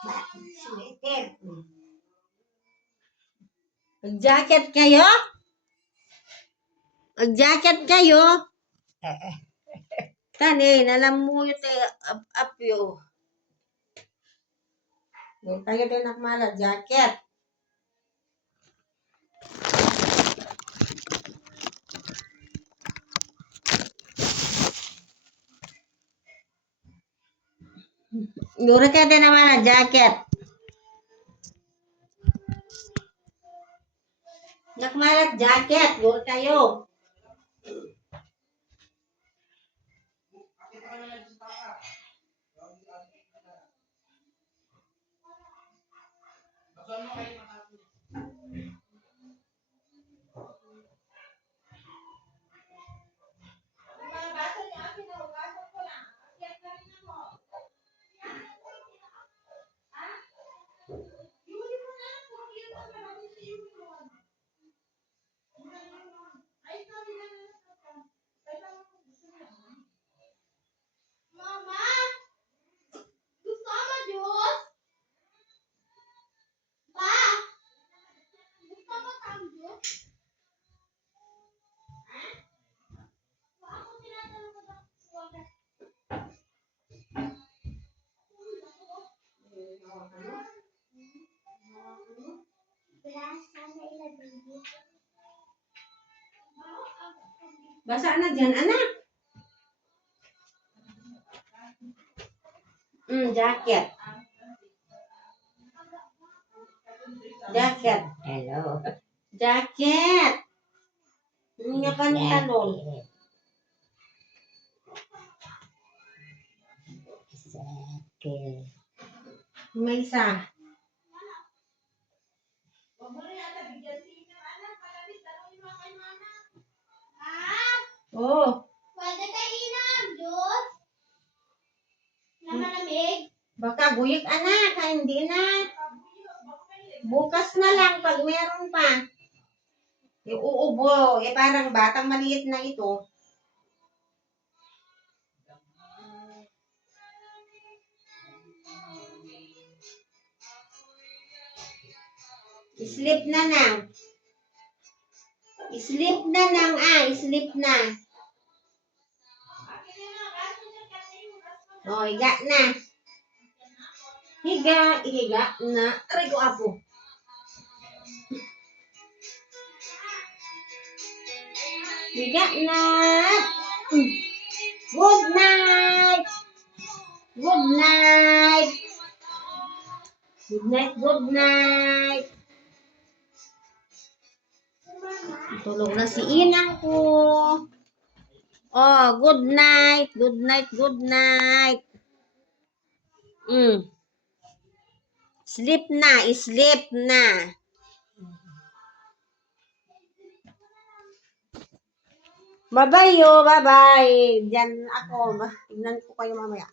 Sweater. Mag-jacket kayo? Mag-jacket kayo? Tani, nalamuyo tayo apyo. Yung tayo din nakmala, jacket. Gura ka din naman jacket. Nakmalat jacket, gura kayo. Basa na dyan, anak. Jacket. Jacket. Hello. Jacket. Hindi nga pantalon. Jacket. May isa. Oh. Pwede kayo inom, Diyos? Na malamig? Baka guyot anak, hindi na. Bukas na lang pag meron pa. Uubo, parang batang maliit na ito. Sleep na nang. Sleep na nang sleep na. Oh, higa na. Higa na. Aray ko apo. Higa na. Good night. Good night. Good night, good night. Tulog na si inang ko. Oh, good night. Good night, good night. Sleep na, sleep na. Bye-bye yo, bye-bye. Diyan ako. Tignan ko kayo mamaya.